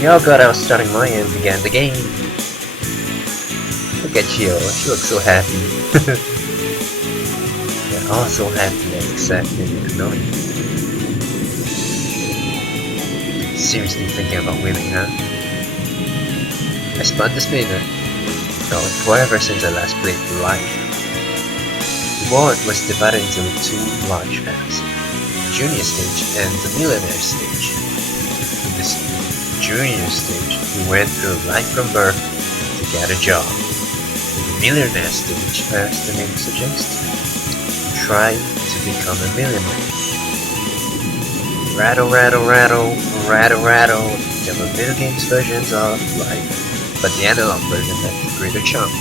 Y'all got out starting my end began the game. Look at Chiho, she looks so happy. They're all so happy and excited and annoying. Seriously thinking about winning, huh? I spun the spinner. No, forever since I last played live. The board was divided into two large halves, the junior stage and the millionaire stage. In this junior stage, we went through life from birth to get a job. In the millionaire stage, as the name suggests, we try to become a millionaire. Rattle, rattle, rattle, rattle, rattle. There were video games versions of life, but the analog version had the greater charm.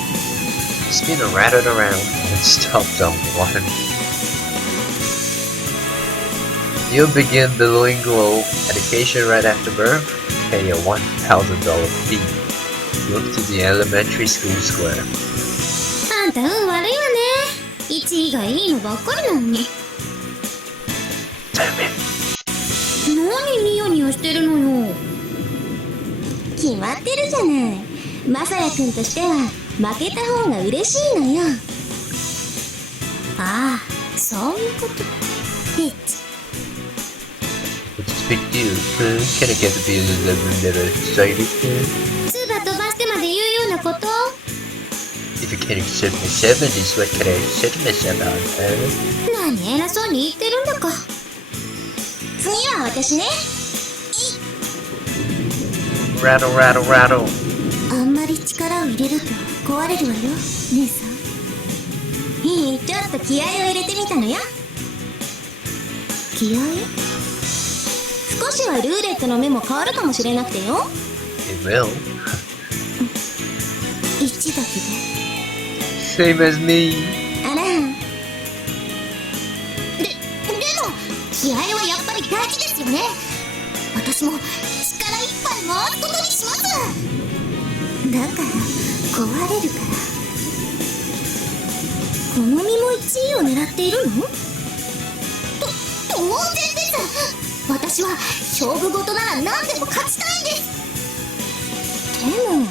The spinner rattled around and stopped on one. You'll begin billowing glow. Education right after birth. Pay a $1,000 fee. Look to the elementary school square. あんた運悪いわね。1位がいいのばっかりなのに。何ニヤニヤしてるのよ。決まってるじゃない。まさやくんとしては負けた方が嬉しいのよ。ああ、そういうこと。It's a big deal. Can I get to be a little excited? 唾飛ばしてまで言うようなこと？ If you can't accept my 70s, what can I accept myself on? 何偉そうに言ってるんだか。次は私ね。Rattle, rattle, rattle. あんまり力を入れると壊れるわよ、姉さん。いい、ちょっと気合を入れてみたのよ。気合？少しはルーレットの目も変わるかもしれなくてよ。It will. 1だけで。Same as me. あら。でも気合はやっぱり大事ですよね。私も力いっぱい回すことにします。だから壊れるから。この実も1位を狙っているの？当然です。私は勝負事なら何でも勝ちたいんです。でも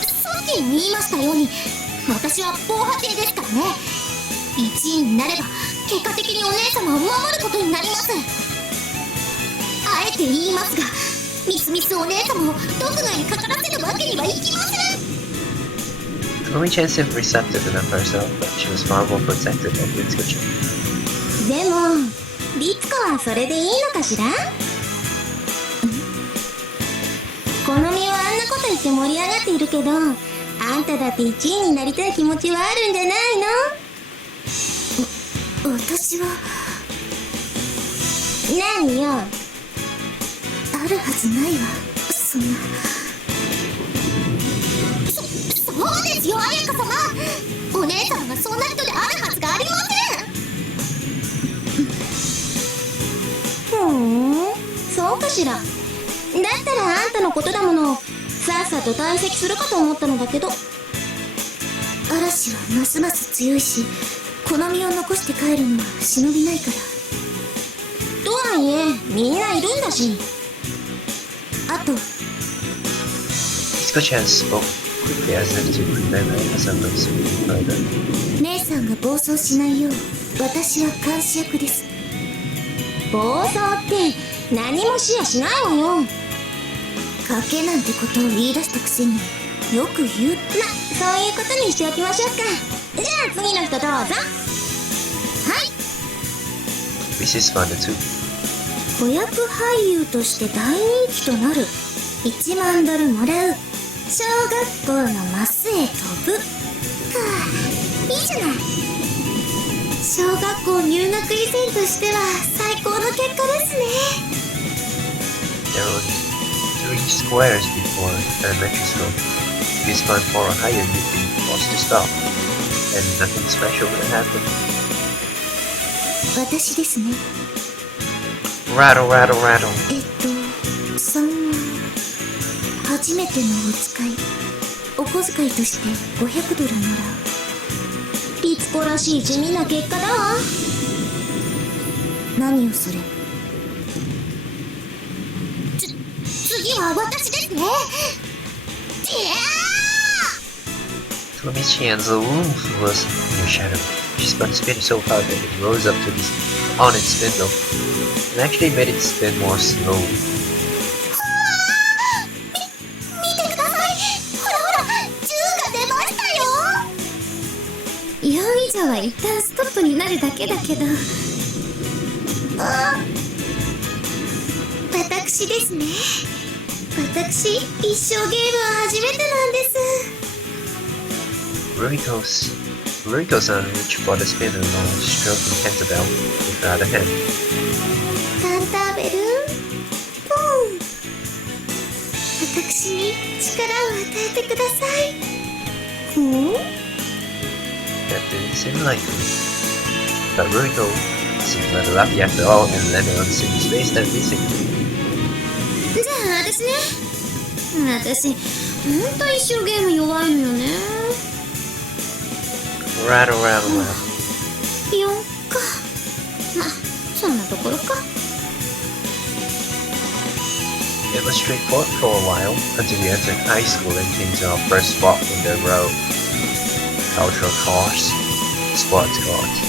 さっき言いましたように、私は防波堤ですからね。1位になれば結果的にお姉様を守ることになります。あえて言いますが、みすみすお姉様を毒牙にかからせるわけにはいきません。Komi-chan seemed receptive enough herself, but she was far more protective of Ritsuko-chan. でも律子はそれでいいのかしら？この実はあんなこと言って盛り上がっているけど、あんただって1位になりたい気持ちはあるんじゃないの？私は何よ。あるはずないわ、そんな。そうですよ、彩香様。お姉さんがそんな人であるはずがありません。そうかしら。だったらあんたのことだもの、さっさと退席するかと思ったのだけど。嵐はますます強いし、この身を残して帰るのは忍びないから。とはいえみんないるんだし。あと Ritsuko-chan spoke quickly as if to prevent Ayaka-san from speaking further. 姉さんが暴走しないよう私は監視役です。暴走って何もしやしないわよ。賭けなんてことを言い出したくせによく言う。そういうことにしておきましょうか。じゃあ次の人どうぞ。はい。Mrs. Fonda too. 子役俳優として大人気となる。1万ドルもらう。小学校のマスへ飛ぶ。はあ、いいじゃない。小学校入学以前としては最高の結果ですね。There were 3 squares before elementary school. If you spun 4 or higher, you'd be forced to stop, and nothing special would happen. 私ですね。Rattle, rattle, rattle. 3は初めてのお使い。お小遣いとして500ドルもらう。律つこらしい地味な結果だわ。何よそれ。次は私ですね。Tomi's hands, the room was in a shadow. She spun spin so hard that it rose up to this on its spindle, and actually made it spin more slowly. 見てください。ほらほら、銃が出ましたよ。容疑者は一旦ストップになるだけだけど。私ですね。私、一生ゲームは初めてなんです。Ruriko-san reached for the spinner while stroking Cantabelle with her other hand. カンターベル、私に力を与えてください。That didn't seem likely. But Ruriko seemed rather lucky after all and landed on Sumi's face that missing. じゃあ私ね。私、ほんと一生ゲーム弱いのよね。Rattle. 4か。ま、そんなところか。It was straightforward for a while until we entered high school and came to our first spot in the road. Cultural course, sports course.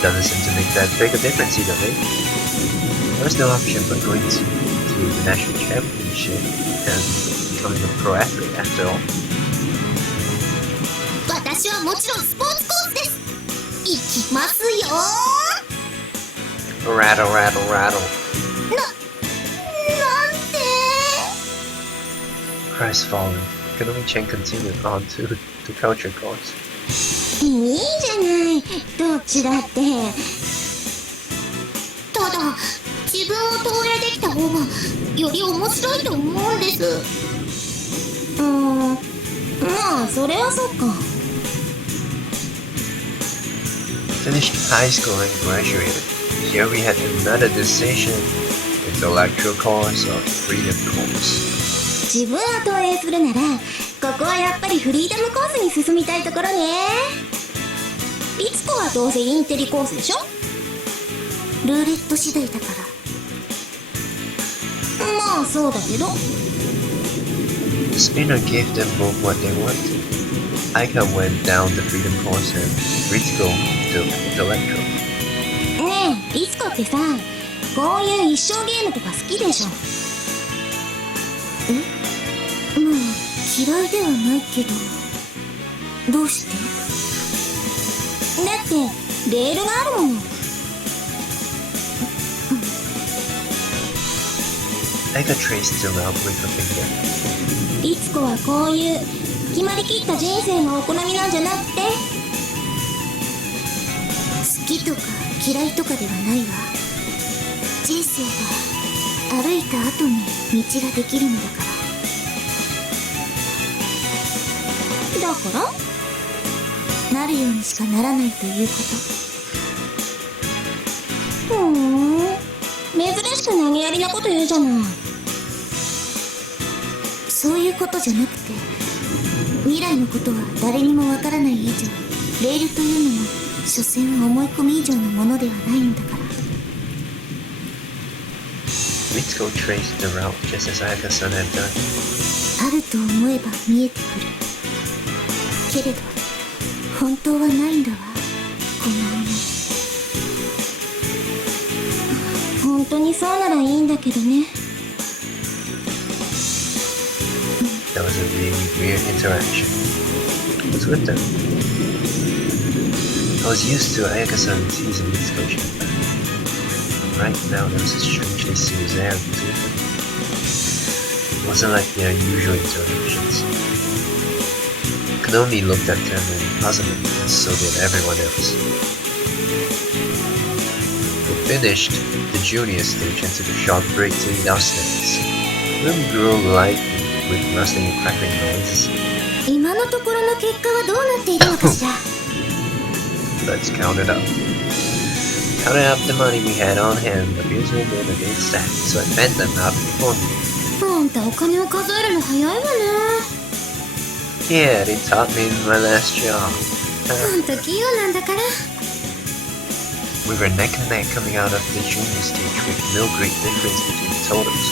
Doesn't seem to make that big a difference either way. There was no option but going to the national championship and becoming a pro athlete after all. 私はもちろんスポーツコースです。行きますよ。Rattle. なんて。 Christ fallen. Konomi-chan continued on to the culture course. いいじゃない、どっちだって。ただ、自分を投影できた方がより面白いと思うんです。まあそれはそっか。Finished high school and graduated. Here we had another decision. Intellectual course or freedom course. 自分を投影するなら、ここはやっぱりフリーダムコースに進みたいところね。リツコはどうせインテリコースでしょ。ルーレット次第だから。まあそうだけど。The spinner gave them both what they wanted. Aika went down the freedom course and Ritsuko took intellectual. ねえ、リツコってさ、こういう一生ゲームとか好きでしょ。まあ嫌いではないけど。どうして？だってレールがあるもの。Aika traced the route with her finger. リツコはこういう決まりきった人生がお好みなんじゃなくて、好きとか嫌いとかではないわ。人生は歩いた後に道ができるのだから。だからなるようにしかならないということ。珍しく投げやりなこと言うじゃない。そういうことじゃなくて、未来のことは誰にもわからない以上、レールというのも所詮思い込み以上のものではないのだから。Ritsuko traced the route just as Aika-san had done. あると思えば見えてくる。けれど本当はないんだわ、このもの。本当にそうならいいんだけどね。That was a really weird interaction. What's with them? I was used to Ayaka-san teasing Ritsuko Chan. Right now there was a strangely sincerity to it. It wasn't like their usual interactions. Konomi looked at them in puzzlement, and so did everyone else. We finished the junior stage and took a short break to eat our snacks. The room grew lively with rustling and crackling noises. 今のところの結果はどうなっているのかしら。Let's count it up. Counted up the money we had on hand. The bills were in a big stack, so I fed them out before me. あんたお金を数えるの早いわね。Yeah, they taught me in my last job. ほんと器用なんだから。 We were neck and neck coming out of the junior stage with no great difference between the totals.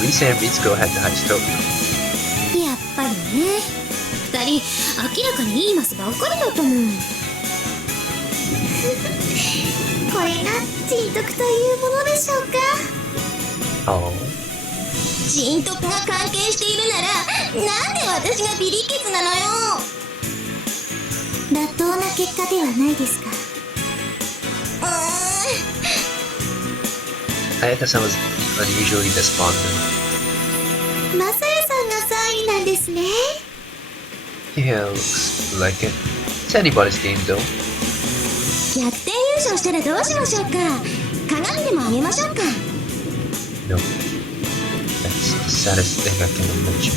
Lisa and Mitsuko had the highest total. やっぱりね、二人明らかにいいマスばっかりだったもん。これが人徳というものでしょうか。Oh. 人徳が関係しているなら、なんで私がビリケツなのよ。妥当な結果ではないですか。Ayaka-san was unusually despondent. マサヤさんが3位なんですね。Yeah, looks like it. It's anybody's game though. 逆転優勝したらどうしましょうか。鏡でもあげましょうか。 No. That's the saddest thing I can imagine.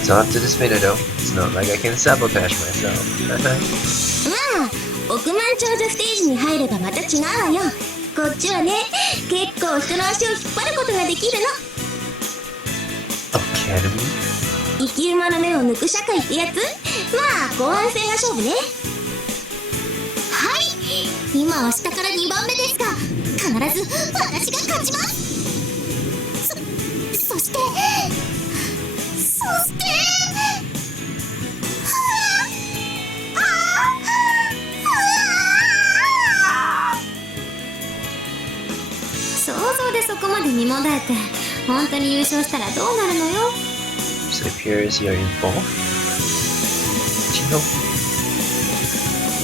It's not to dismay though. It's not like I can sabotage myself. まあ、億万長者ステージに入ればまた違うわよ。こっちはね、結構人の足を引っ張ることができるの。Academy? 生き馬の目を抜く社会ってやつ。まあ後半戦が勝負ね。はい、今は下から2番目ですが、必ず私が勝ちます。そして想像でそこまでにもだえて、本当に優勝したらどうなるのよ。So it appears you're in fourth. Chiho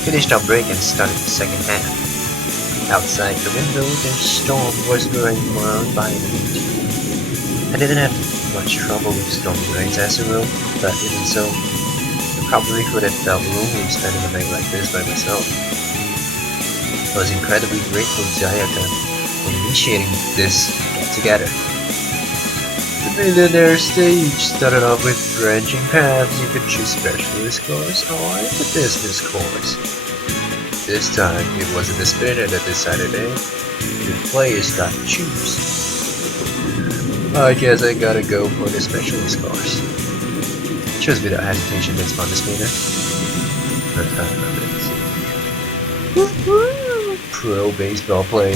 finished our break and started the second half. Outside the window, the storm was growing more violent. I didn't have much trouble with stormy rains as a rule, but even so, I probably would have felt lonely spending a night like this by myself. I was incredibly grateful to Ayaka for initiating this get-together. The millionaire stage started off with branching paths. You could choose specialist course or the business course. This time, it wasn't the spinner that decided it. The players got to choose. I guess I gotta go for the specialist course. Chose without hesitation and spun the spinner. Pro baseball play.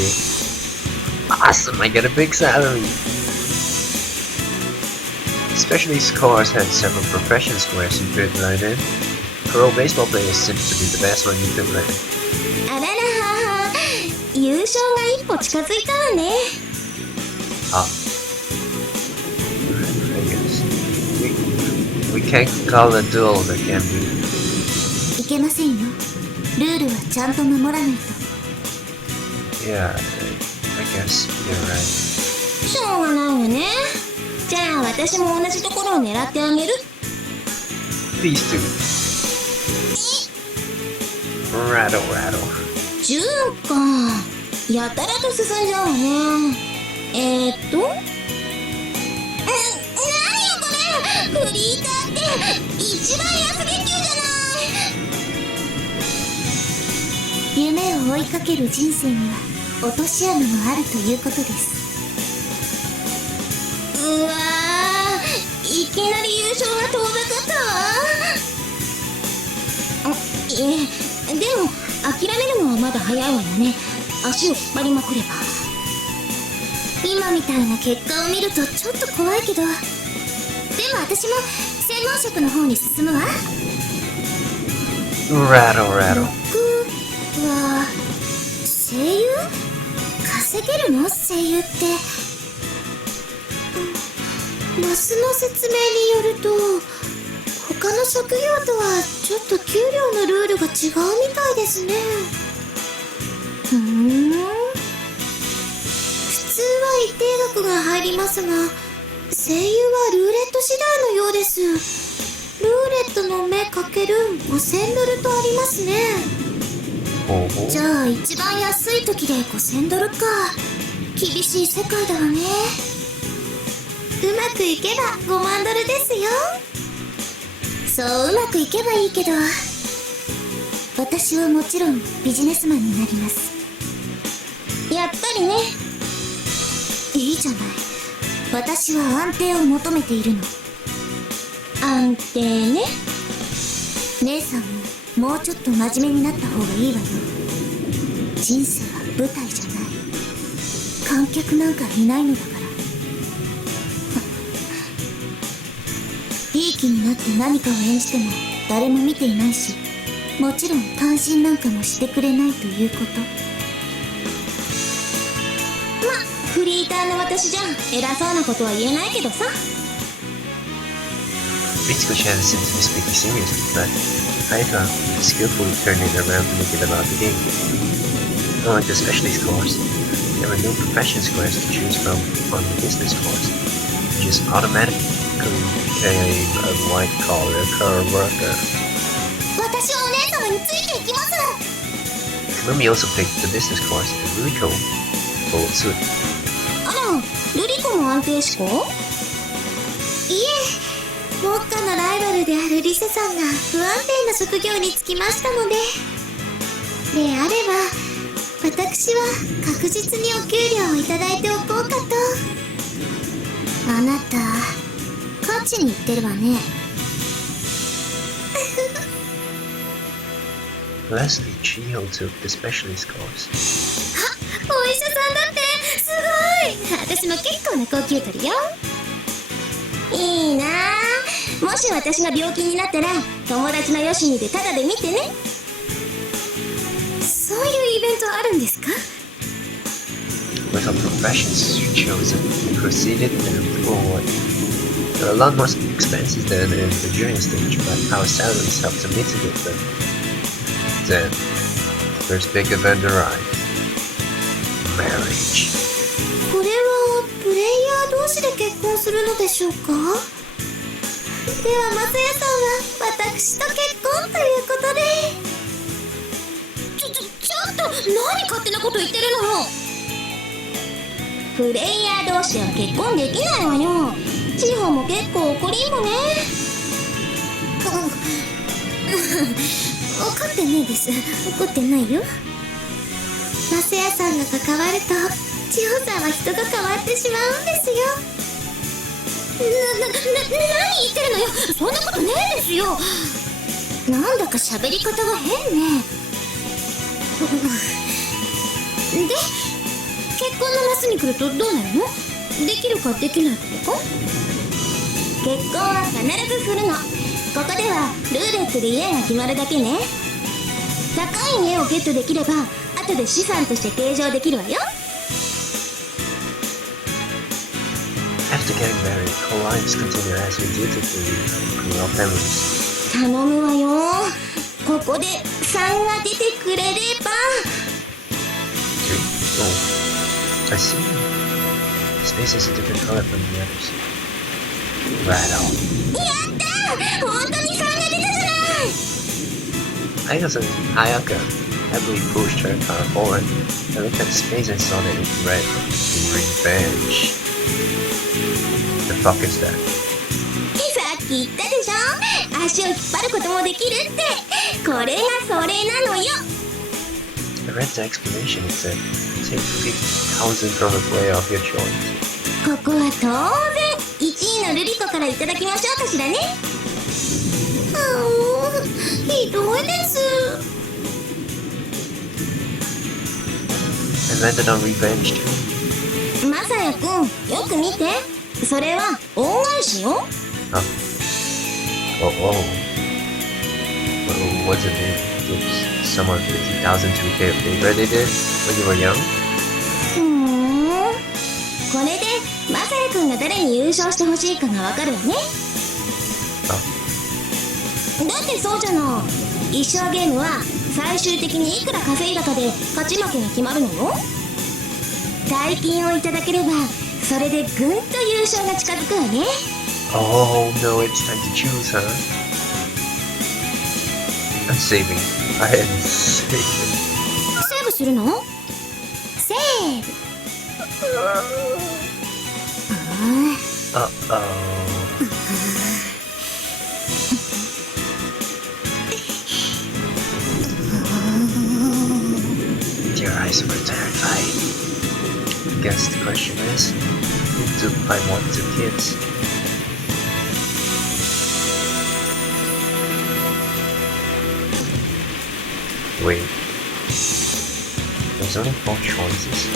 Awesome, I get a big salary. Specialist course had several profession squares you could learn in. Pro baseball players seemed to be the best one you could learn. あららはは、優勝が一歩近づいたわね。Ah. I guess. We can't call a duel that can be. いけませんよ。ルールはちゃんと守らないと。Yeah, I guess you're right. しょうがないわね。じゃあ私も同じところを狙ってあげる。 These two. Rattle, rattle. 10か。やたらと進んじゃうわね。何よこれ。フリーターって一番安月給じゃない。夢を追いかける人生には落とし穴もあるということです。うわー、いきなり優勝は遠ざかったわ。いえ、でも諦めるのはまだ早いわよね。足を引っ張りまくれば。今みたいな結果を見るとちょっと怖いけど、でも私も専門職の方に進むわ。Rattle, rattle. 僕は声優？稼げるの？声優って。マスの説明によると、他の職業とはちょっと給料のルールが違うみたいですね。普通は一定額が入りますが、声優はルーレット次第のようです。ルーレットの目かける5000ドルとありますね。じゃあ一番安い時で5000ドルか。厳しい世界だわね。うまくいけば5万ドルですよ。そううまくいけばいいけど、私はもちろんビジネスマンになります。やっぱりね。いいじゃない。私は安定を求めているの。安定ね。姉さんももうちょっと真面目になった方がいいわよ。人生は舞台じゃない。観客なんかいないのだから。いい気になって何かを演じても誰も見ていないし、もちろん関心なんかもしてくれないということ。ま、フリーターの私じゃ偉そうなことは言えないけどさ。Mitsuko-chan seems to be speaking seriously, but Hayaka skillfully turned it around to make it about the game. Unlike the specialist course, there were no profession squares to choose from on the business course. You just automatically became a white-collar car worker. 私はお姉様についていきます。 Kamumi also picked the business course, and Ruriko followed suit. あら、ルリコも安定志向？いえ、ウォッカのライバルであるリセさんが不安定な職業に就きましたので。であれば、私は確実にお給料をいただいておこうかと。あなた、勝ちに行ってるわね。Lastly, Chiho took the specialist course. お医者さんだって、すごい。私も結構な高級取りよ。いいなぁ。もし私が病気になったら友達のヨシニでタダで見てね。そういうイベントあるんですか？ With her professions chosen, he proceeded and forward. There are a lot more expenses than in the junior stage, but our salaries help to mitigate them. Then, first big event arrived. Marriage. これはプレイヤー同士で結婚するのでしょうか？ではマサヤさんは私と結婚ということで。ちょっと何勝手なこと言ってるの？プレイヤー同士では結婚できないわよ。チホも結構怒りんぼね。怒ってないです。怒ってないよ。マサヤさんが関わるとチホさんは人が変わってしまうんですよ。何言ってるのよ。そんなことねえですよ。なんだか喋り方が変ね。で、結婚のマスに来るとどうなるの？できるかできないかとか？結婚は必ずするの。ここではルーレットで家が決まるだけね。高い家をゲットできれば後で資産として計上できるわよ。After getting married, whole lives continue as we did to the royal families. 頼むわよ。ここで3が出てくれれば。Oh, I see. Space is a different color from the others. Right on. やったー！本当に3が出たじゃない。Hayaka heavily pushed her car forward and looked at space and saw that it read Revenge. The fuck is that? さっき言ったでしょ。足を引っ張ることもできるって。これがそれなのよ。I read the explanation. It said, take 50,000 from a player of your choice. ここは当然1位のルリコからいただきましょうかしらね。ひどいです。I landed on Revenge too. マサヤくん、よく見て。それは恩返しよ。Huh? Oh. Well, what's it mean? Gives someone 50,000 to repay a favor they did when you were young? これでマサヤくんが誰に優勝してほしいかがわかるわね。だってそうじゃない。一生ゲームは最終的にいくら稼いだかで勝ち負けが決まるのよ。大金をいただければそれでぐんと優勝が近づくわね。Oh no, it's time to choose, huh? I'm saving. I am saving. セーブするの？セーブ。Uh-oh. Your eyes were terrified. I guess the question is, do I want 2 kids? Wait. There's only 4 choices.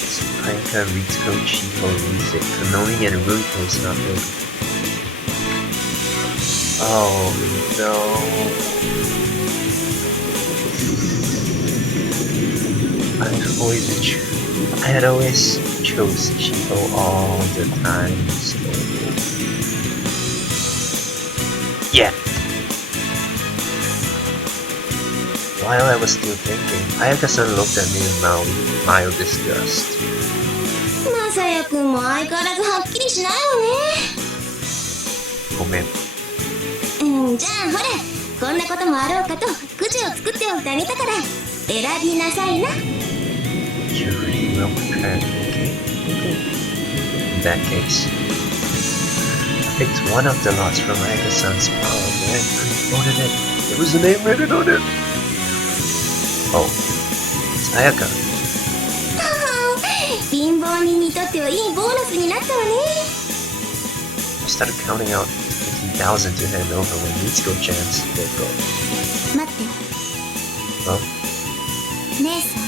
It's Ayaka, Ritsuko, Chiho, Rise, Konami, and Ruiko is not good. Oh no. I had always chose Chiho all the time, so yeah. While I was still thinking, Ayaka-san looked at me in mild disgust. まさやくんも相変わらずはっきりしないわごめん。ね。じゃあほれ、こんなこともあろうかとくじを作っておいてあげたから選びなさいな。 You're really well prepared, okay? In that case, I picked one of the lots from Ayaka-san's palm and voted it. There was a name written on it. Oh, it's Ayaka. 貧乏人にとってはいいボーナスになったわね。 I started counting out 50,000 to hand over when Mitsuko-chan spoke up. 待って、 Huh? 姉さ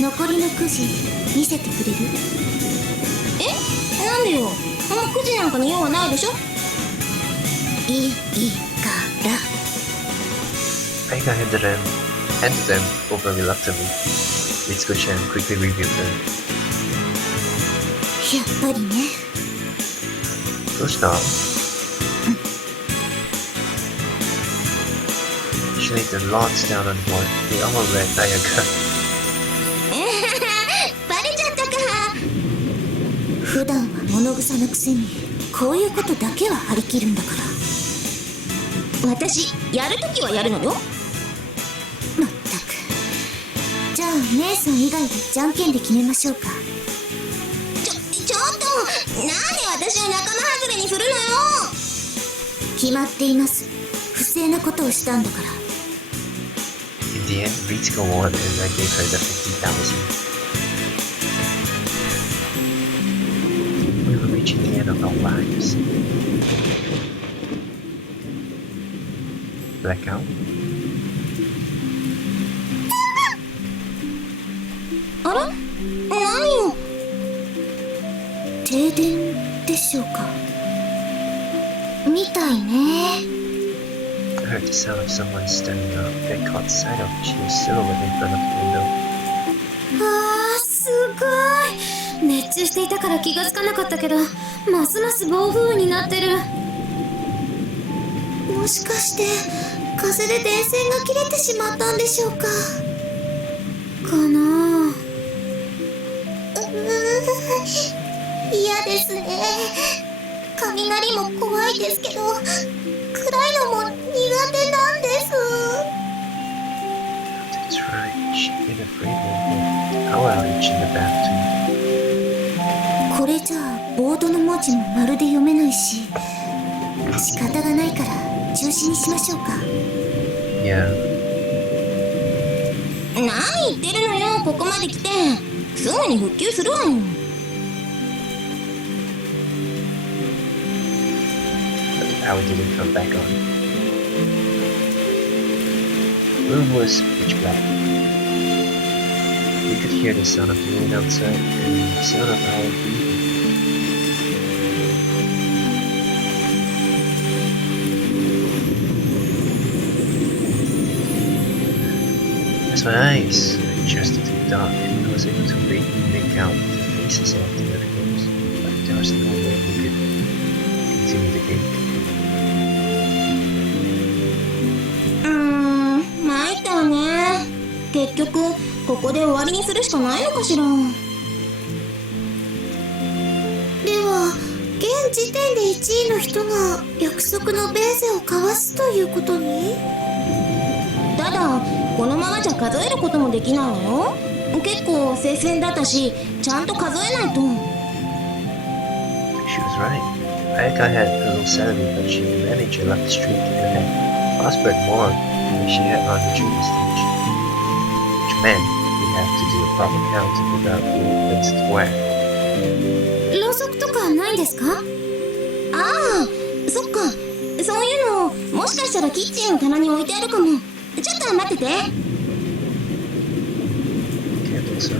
ん、残りのくじ見せてくれる？え？なんでよ。もうくじなんかに用はないでしょ。いいから。 Ayaka handed them over reluctantly. Mitsuko-chan quickly reviewed them. やっぱりね。どうした？ She laid the lots down on board. They all read Ayaka. バレちゃったか。普段は物臭のくせにこういうことだけは張り切るんだから。私やるときはやるのよ。まったく。じゃあ姉さん以外でじゃんけんで決めましょうか。ちょっと、なんで私を仲間外れにするのよ。決まっています。不正なことをしたんだから。 In the end, Ritsuko won and I gave her the 50,000. We were reaching the end of our lives. Blackout? あら？何よ？停電でしょうか？みたいね。I heard the sound of someone standing up and caught sight of Chiho's silhouette in front of the window. あー、すごい。熱中していたから気がつかなかったけど、ますます暴風雨になってる。もしかして風で電線が切れてしまったんでしょうか？かな。嫌ですね。雷も怖いですけど、暗いのも苦手なんです。 That's right, she made a frame of power outage in the bathroom. これじゃあボードの文字もまるで読めないし、仕方がないから中止にしましょうか。 Yeah. 何言ってるのよ。ここまで来てすぐに復旧するわよ。But the power didn't come back on. The room was pitch black. We could hear the sound of the rain outside and the sound of our breathing. As my eyes adjusted to the dark, I was able to vaguely make out the faces of the navigators, but there was no way we could continue the game. 参ったわね。結局ここで終わりにするしかないのかしら。では現時点で1位の人が約束のベーゼを交わすということに。ただこのままじゃ数えることもできないわよ。結構接戦だったし、ちゃんと数えないと。 She was right. Ayaka had a little salary, but she managed a lucky streak and had prospered more than she had on the junior stage. Which meant we have to do a proper count to figure out who placed where. ろうそくとかないんですか？ああ、そっか。そういうのもしかしたらキッチンの棚に置いてあるかも。ちょっと待ってて。 Can't think so. I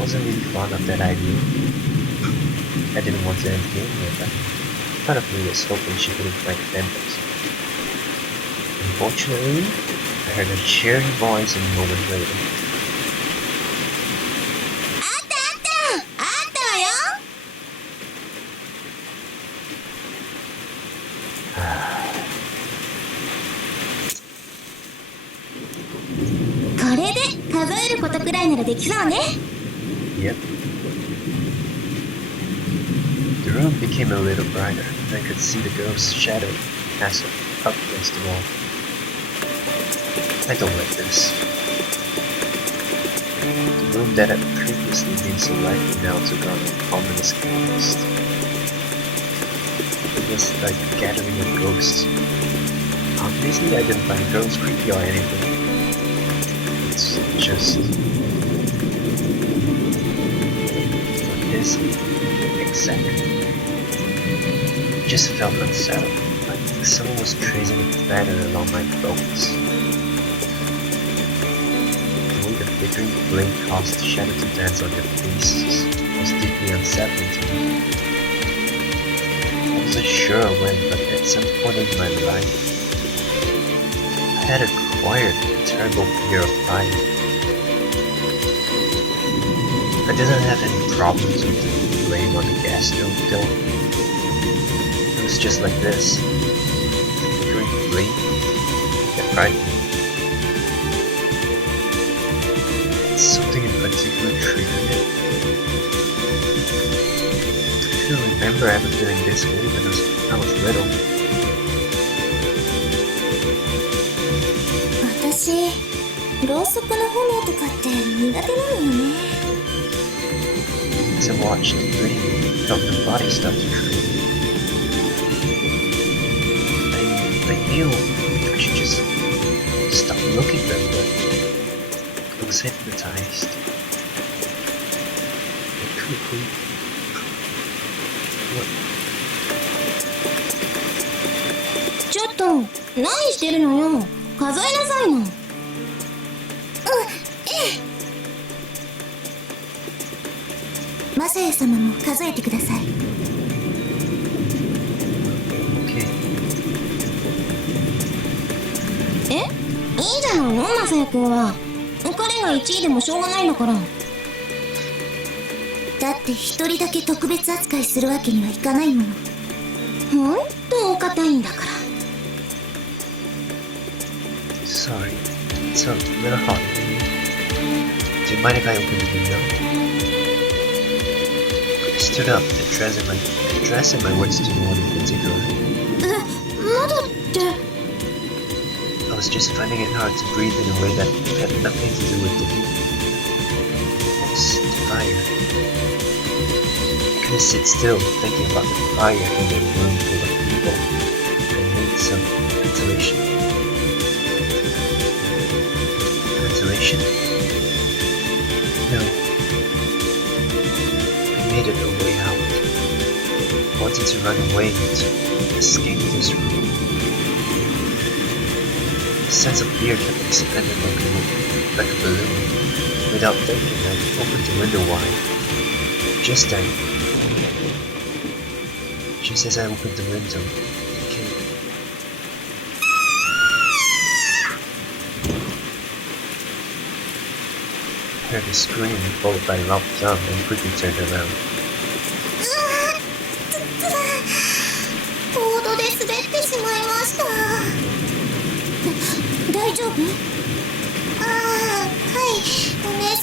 wasn't really fond of that idea. I didn't want to end the game with that. Part of me was hoping she wouldn't find members. Unfortunately, I heard a cheery voice a moment later. あったわよ。これで数えることくらいならできそうね。 Yep. The room became a little brighter, and I could see the girl's shadow cast up against the wall. I don't like this. The room that had previously been so lively now took on an ominous cast. It was like a gathering of ghosts. Obviously, I didn't find girls creepy or anything. It's just... what is it? Exactly. It just felt unsettled, like someone was tracing a pattern along my bones. The way the flickering flame caused the shadow to dance on their faces was deeply unsettling to me. I wasn't sure when, but at some point in my life, I had acquired a terrible fear of fire. I didn't have any problems with the flame on the gas stove though. It was just like this. The flickering flame that frightened me. Something in particular triggered it. I don't remember ever feeling this way when I was little. 私、ろうそくの炎とかって苦手なのよね。 As I watched the flame, I felt my body start to tremble. I knew I should just stop looking at them, but I was hypnotized. I quickly... What? ちょっと、何してるのよ。数えなさいの。マサヤ様も数えてください。Okay. え？いいじゃないの、マサヤ君は。彼が1位でもしょうがないんだから。だって一人だけ特別扱いするわけにはいかないもの。ほんとお堅いんだから。 Sorry. It's a little hot. Do you mind if I open the window? I stood up, addressing my words to no one in particular. まだって。 I was just finding it hard to breathe in a way that had nothing to do with the heat. It's the fire. I couldn't sit still thinking about the fire in a room full of people. I need some ventilation. Ventilation? No. I made it a way out. I wanted to run away to escape this room. A sense of fear kept expanding like a balloon. Without thinking, I opened the window wide. Just as I opened the window, it came. I heard a scream followed by a loud thump and quickly turned around. ボードで滑ってしまいました。大丈夫？ああ、はい、お姉様。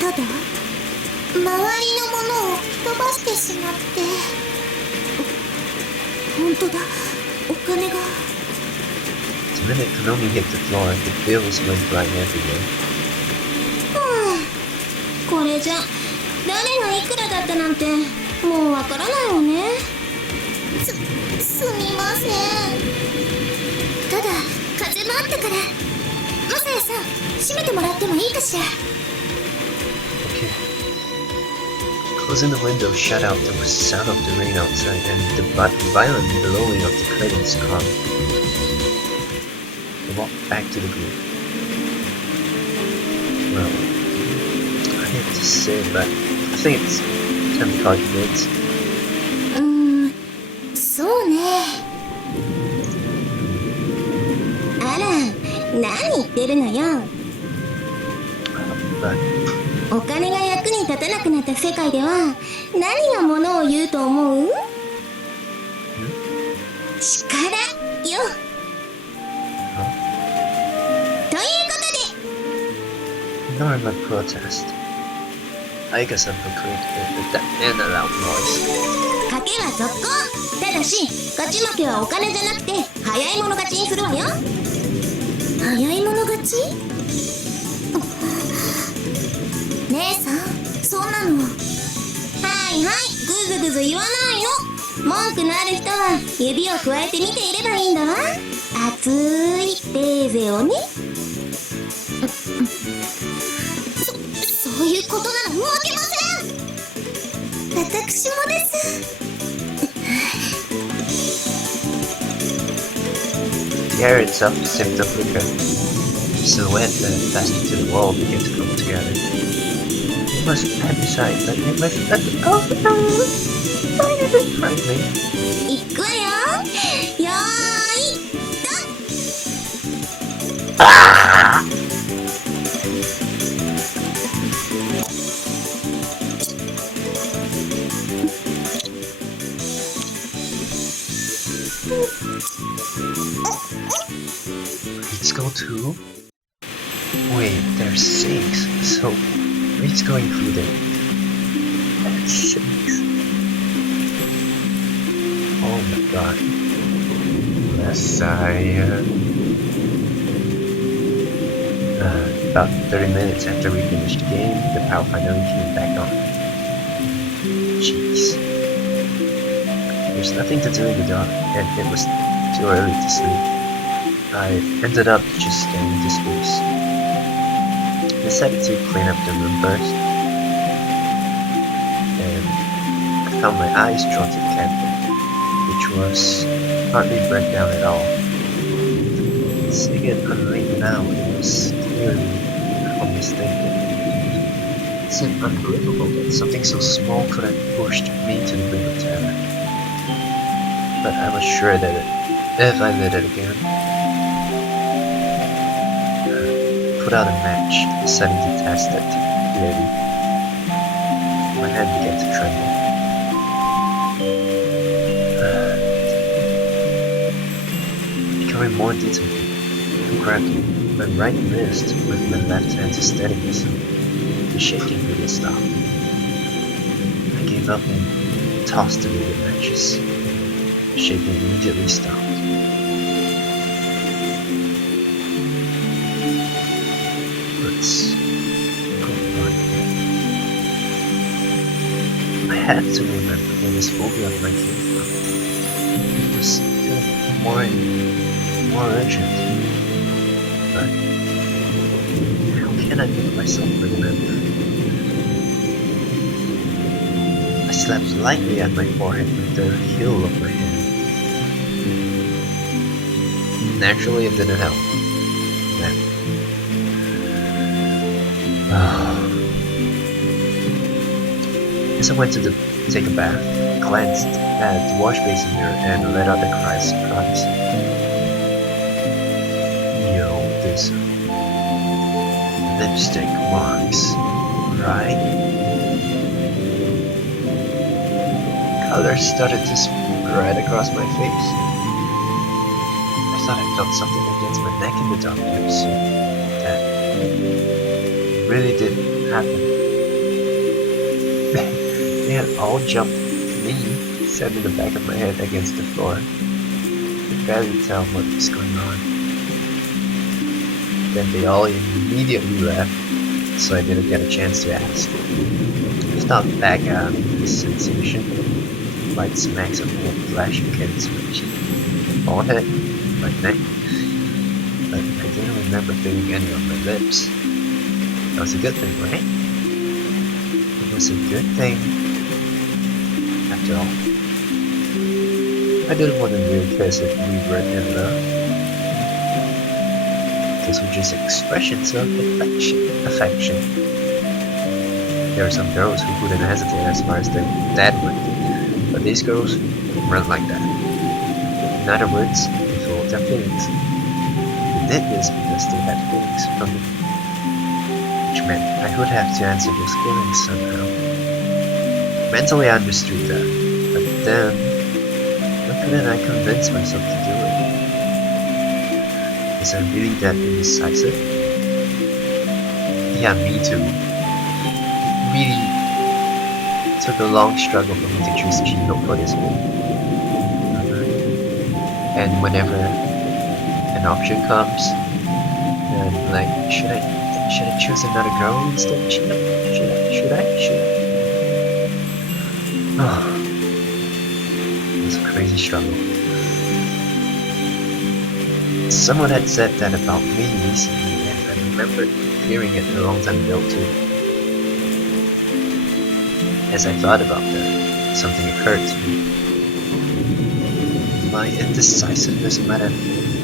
ただ周りのものを吹き飛ばしてしまって。本当だ、お金が。 The minute Konomi hit the floor, the bills went flying everywhere. これじゃ誰がいくらだったなんてもうわからないわね。すみません。ただ風もあったから。マサヤさん、閉めてもらってもいいかしら。 Okay. Closing the window shut out the sound of the rain outside and the violent blowing of the curtains calmed. I walked back to the group. Well, I hate to say it, but I think it's time to call it quits. そうね。あら、何言ってるのよ。But お金が役に立たなくなった世界では何がものを言うと思う？力よ。ということで ignoring my protest, I guess I'm concluded with that and a loud noise. 賭けは続行。ただし勝ち負けはお金じゃなくて早い者勝ちにするわよ。早い者勝ち？姉さん、そんなの。はいはい、ぐずぐず言わないの。文句のある人は指をくわえて見ていればいいんだわ。熱いレーゼをね。そういうことなら負けません。私もです。The air itself seemed to flicker. The silhouette that had fastened to the wall began to come together. It was a happy sight, but it was frightening. いくわよ。よーい、Let's go to... Wait, there's 6, so it's going through there. That's 6. Oh my god. Messiah. About 30 minutes after we finished the game, the power finally came back on. Jeez. There's nothing to do in the dark, and it was too early to sleep. I ended up just staring into space. I decided to clean up the room first, and I found my eyes drawn to the candle, which was hardly burnt down at all. Seeing it unlit now, it was clearly unmistakable. It seemed unbelievable that something so small could have pushed me to the brink of terror. But I was sure that if I lit it again, put out a match, deciding to test it clearly. My hand began to tremble. Becoming more determined, I grabbed my right wrist with my left hand to steady myself. The shaking wouldn't stop. I gave up and tossed away the matches. The shaking immediately stopped. Let's go on. I had to remember where this phobia of mine came from. It was still more and more urgent. But how can I make myself remember? I slapped lightly at my forehead with the heel of my hand. Naturally, it didn't help. Then, as I went to take a bath, I glanced at the wash basin mirror and let out a cry of surprise. Yo, this lipstick marks, right? Color started to spread across my face. I thought I felt something against my neck in the dark episode. That really did happen. They had all jumped me, sat in the back of my head against the floor. I could barely tell what was going on. Then they all immediately left, so I didn't get a chance to ask. I stopped back out of the sensation. Light smacks of warm flash against my cheek, forehead, my neck, but I didn't remember feeling any on my lips. That was a good thing, right? It was a good thing. after all. I didn't want to really curse if we were in love. Those were just expressions of affection. There are some girls who wouldn't hesitate as far as their dad would, but these girls weren't like that. In other words, they followed their feelings. They did this because they had feelings from me, which meant I would have to answer those feelings somehow. Mentally I understood that, but then, why couldn't I convince myself to do it? Was I really that indecisive? Yeah, me too. Really took a long struggle for me to choose Chiho for this movie. And whenever an option comes, and like, should I choose another girl instead of Chiho? Should I? Oh, it was a crazy struggle. Someone had said that about me recently, and I remembered hearing it a long time ago too. As I thought about that, something occurred to me. My indecisiveness might have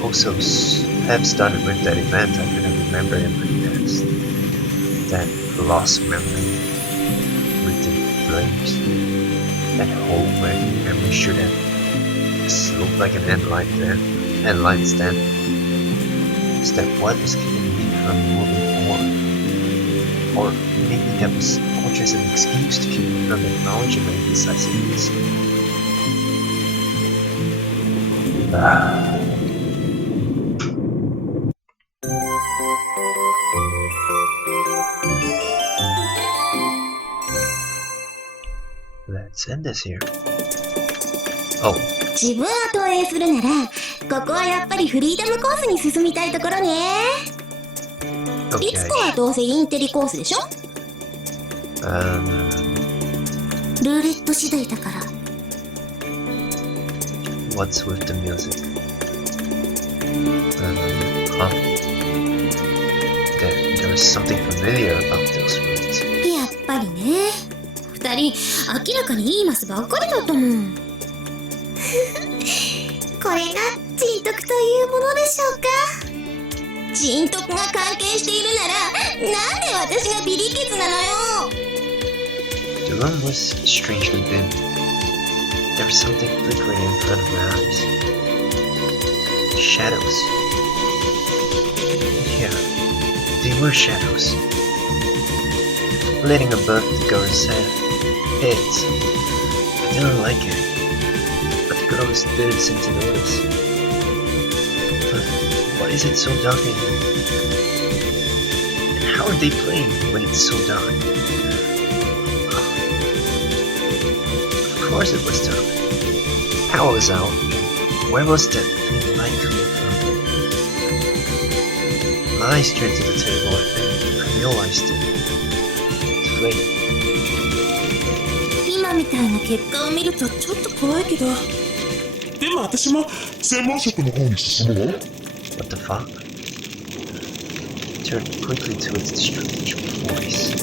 also have started with that event I couldn't remember in my past. That lost memory with the flames. That hole where the memory should have sloped like an endline stand. That what was keeping me from moving forward? Or maybe that was all just an excuse to keep me from acknowledging my indecisiveness. Let's end this here. Oh. 自分を投影するなら、ここはやっぱりフリーダムコースに進みたいところね。いつかはどうせインテリコースでしょ？ルーレット次第だから。What's with the music? There was something familiar about those words. やっぱりね。二人、明らかにいいマスばっかりだったもん。これが人徳というものでしょうか。人徳が関係しているなら、なんで私がビリケツなのよ。The room was strangely dim. There was something flickering in front of my eyes. Shadows. Yeah, they were shadows. Flitting above the girl's heads. I didn't like it. But the girls didn't seem to notice. Why is it so dark in here? And how are they playing when it's so dark? Of course it was dark. Power was out. Where was that light coming from? My eyes turned to the table and I realized it. The flame. 今みたいな結果を見るとちょっと怖いけど。でも私も専門職の方に進むわ。What the fuck? Turned quickly to its strange voice.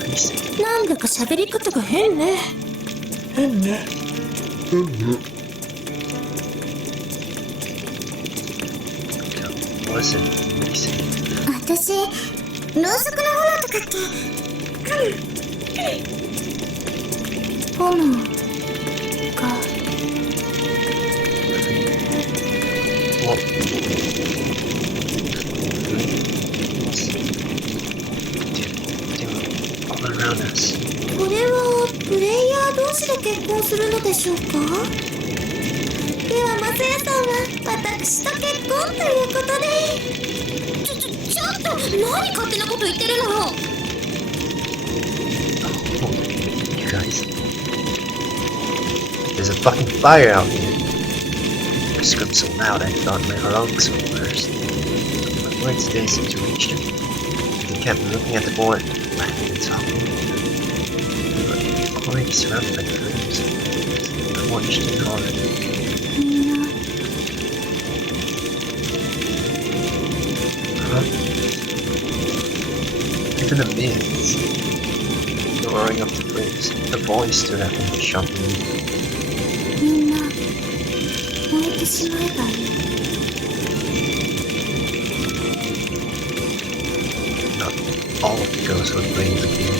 Pacing. なんだか喋り方が変ね。変ね。変ね。That wasn't pacing. 私、ろうそくの炎とかって。炎か。What? They were all around us. これはプレイヤー同士で結婚するのでしょうか？ではマサヤさんは私と結婚ということで。ちょっと何勝手なこと言ってるのよ。Oh, you guys. There's a fucking fire out here. I screamed so loud I thought my lungs would burst. My words didn't seem to reach them. They kept looking at the board, laughing and talking. We were already surrounded by the flames. I watched in horror. Huh? Even the minions. Or blowing up the flames, a voice stood out from the shopping window. みんな燃えてしまえばいい。 Not all of the girls were brave again.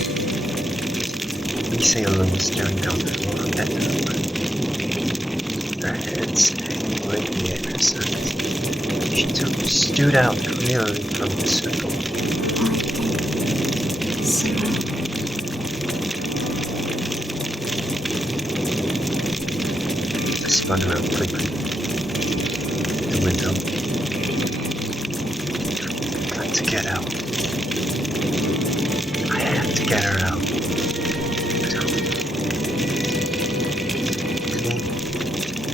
Lisa alone was staring down the floor at the door. Her heads hanging limply at her sides. She stood out clearly from the circle. 燃えてしまう。 I spun around quickly. The window. Got to get out. I had to get her out. But who?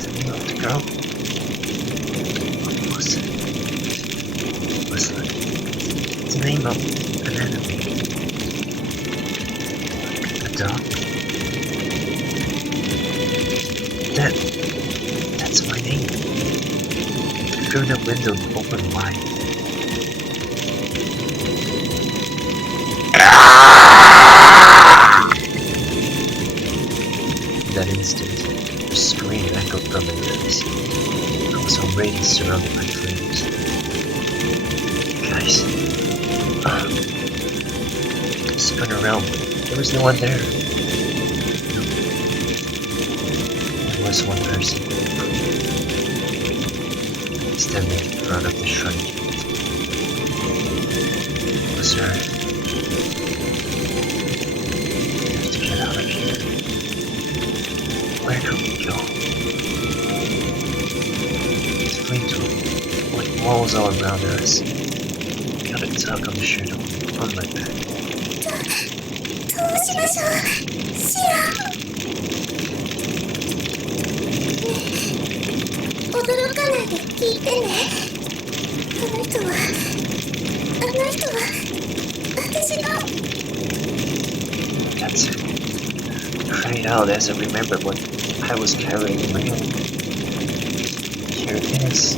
Tell me where to go. What was it? Was it the name of an enemy? A dog? That's my name. Through the window open wide. In that instant, her scream echoed from my lips. I was already surrounded by flames. Guys. I spun around. There was no one there. No. There was one person. Standing in front of the shrine. It was her. We have to get out of here. Where do we go? It's flamethrower, with walls all around us. Got a tug on the shirt on my back. どうしましょう。シロ。驚かないで聞いてね。あの人は私が。 That's it. I cried out as I remembered what I was carrying in my hand. Here it is.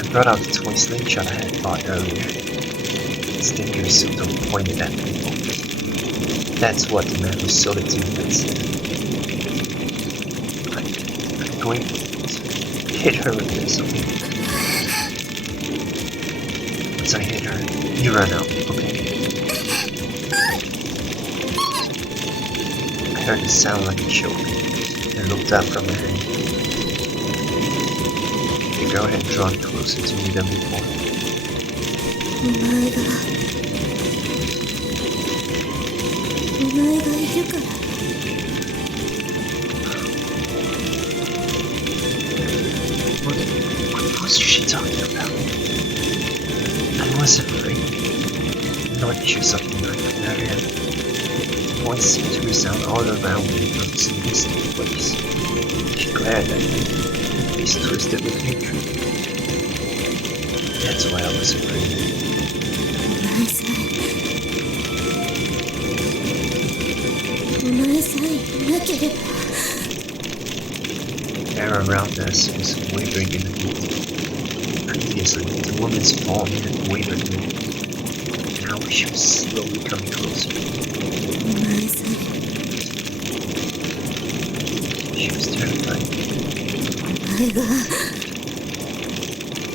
I brought out the toy slingshot I had bought earlier. Its dangerous signal pointed at people. That's what the man who sold it to me had said. I'm going to hit her with this, okay? Once I hit her, you run out, okay? I heard it sound like a choke, and looked up from her hand. The girl had drawn closer to me than before. お前がいるから。 What was she talking about? I was afraid. Not just of the area. The voice seemed to resound all around me from some distant place. She glared at me, face twisted with hatred. That's why I was afraid. お前さえいなければ。 The air around us was wavering in the heat. Previously, the woman's form had wavered me. Now she was slowly coming closer. お前さえ。 She was terrified. お前が。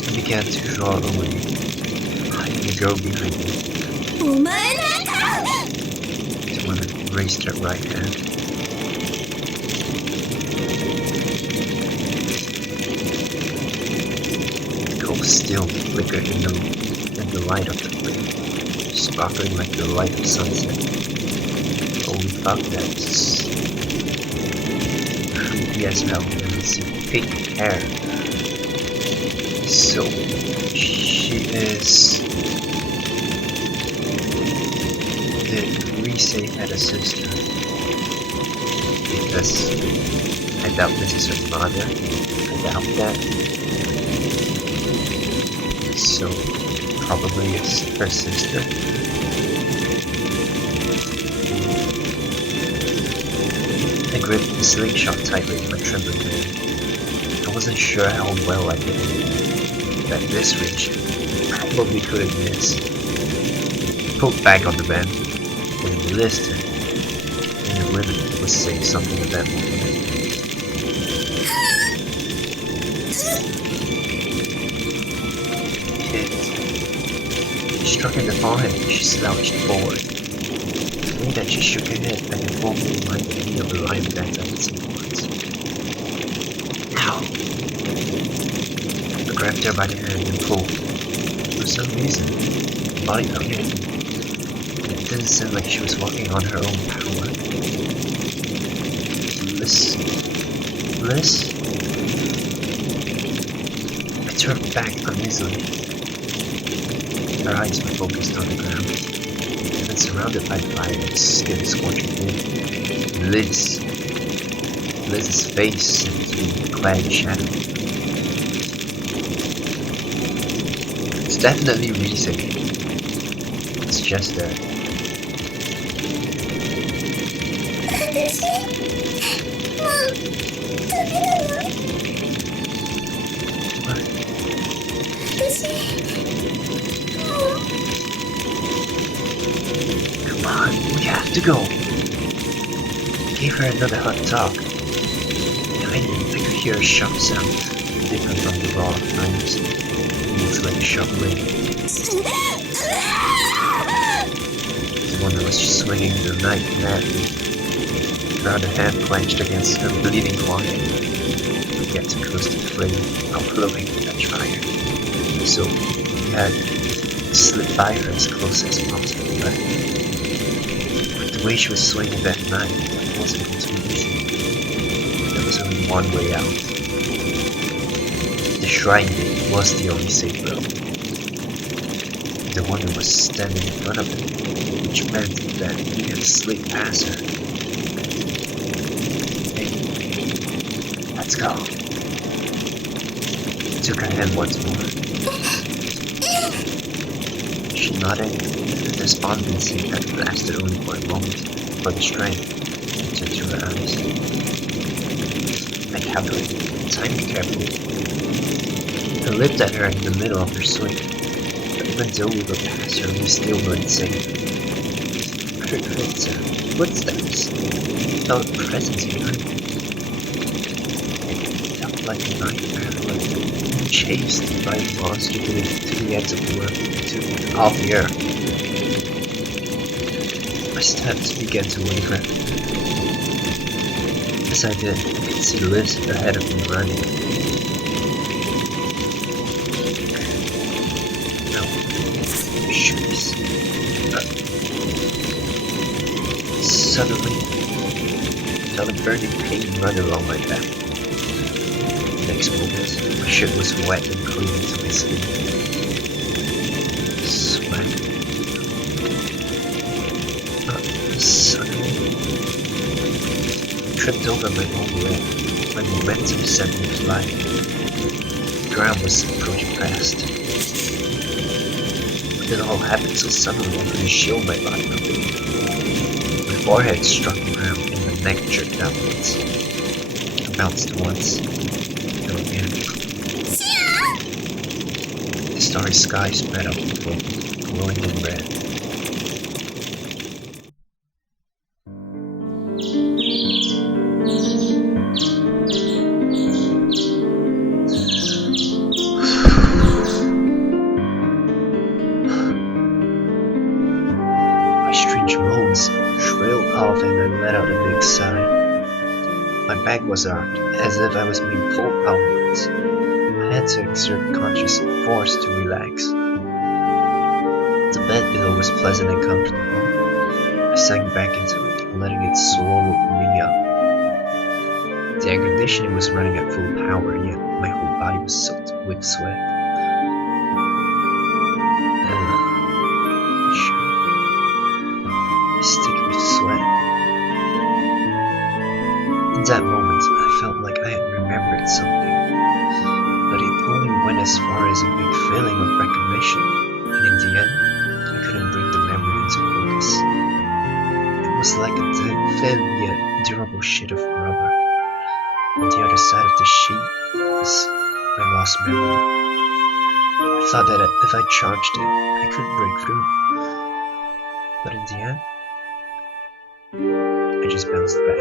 I began to draw away, hiding the girl behind me. お前なんか。 The woman raised her right hand. The coal still flickered in the light of the flame, sparkling like the light of sunset. Only fuck that's creepy as hell and it's pink hair. So she is. Did Rise had a sister? Because I doubt this is her mother. I doubt that. So probably it's her sister. I gripped the slingshot tightly in my trembling hand. I wasn't sure how well I did it. At this reach, I probably couldn't miss. Pulled back on the bend, when Liz turned, and the women was saying something at that moment. Hit. He struck her in the forehead and she slouched forward. The way that she shook her head and her form reminded me of the lion dance I had seen once. Ow! I grabbed her by the hand and pulled. For some reason, her body felt heavy. It didn't seem like she was walking on her own power. Liz? I turned back uneasily. Her eyes were focused on the ground, and then surrounded by fire and skin scorching wind. Liz's face seemed to be clad in shadow. It's definitely reason. It's just that. What? Come on, we have to go. I gave her another hot talk. Behind me, I could hear a sharp sound, different from the raw of flames. It was like a sharp wind. The one that was just swinging the knife madly. Her other hand clenched against her bleeding client. To get too close to the flame, I'll flowing with that fire. So he had to slip by her as close as possible, but the way she was swinging that knife, it wasn't going to be easy. There was only one way out. The shrine gate was the only safe road. The woman was standing in front of him, which meant that he had to slip past her. Hey, let's go. He took her hand once more. She nodded, with despondency that lasted only for a moment, for the strength entered through her eyes. I calculated, timed carefully. I looked at her in the middle of her swing, but even though we were past her, we still weren't safe. I heard footsteps, felt a presence behind me. It felt like a nightmare, like being chased by a monster to the ends of the world, off the earth. My steps began to waver. As I did, I could see Liz ahead of me running. No, shoes. Suddenly, I felt a burning pain run along my back. Next moment, my shirt was wet and clinging to my skin. Sweat. Suddenly, I tripped over my own leg. My momentum sent me flying. The ground was approaching fast. But it all happened so suddenly I couldn't shield my body from it. My forehead struck the ground and my neck jerked downwards. I bounced once, and again. The starry sky spread out before me, glowing in red. My strange moans shrilled off and I let out a big sigh. My back was arched, as if I was being pulled outwards. I had to exert conscious force to relax. The bed below was pleasant and comfortable. I sank back into it, letting it swallow me up. The air conditioning was running at full power, yet my whole body was soaked with sweat. Sticky with sweat. In that moment, I felt like I had remembered something, but it only went as far as a big feeling of recognition, and in the end, I couldn't bring the memory into focus. It was like a thin yet durable sheet of rubber. On the other side of the sheet was my lost memory. I thought that if I charged it, I could break through. But in the end, just bounced back.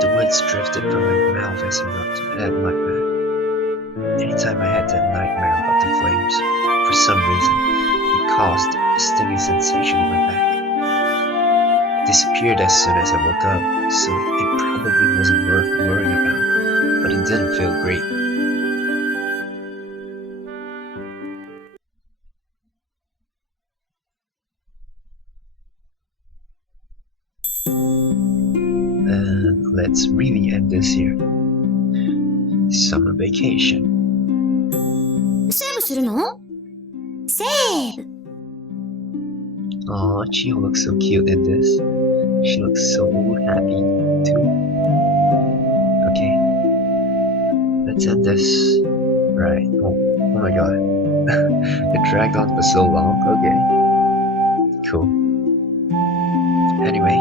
The words drifted from my mouth as he looked at my back. Anytime I had that nightmare about the flames, for some reason, it caused a stinging sensation in my back. It disappeared as soon as I woke up, so it probably wasn't worth worrying about, but it didn't feel great. Let's really end this here. Summer vacation. セーブするの？セーブ。 Aw, Chiho looks so cute in this. She looks so happy too. Okay, let's end this. Right. Oh my god. It dragged on for so long. Okay. Cool. Anyway,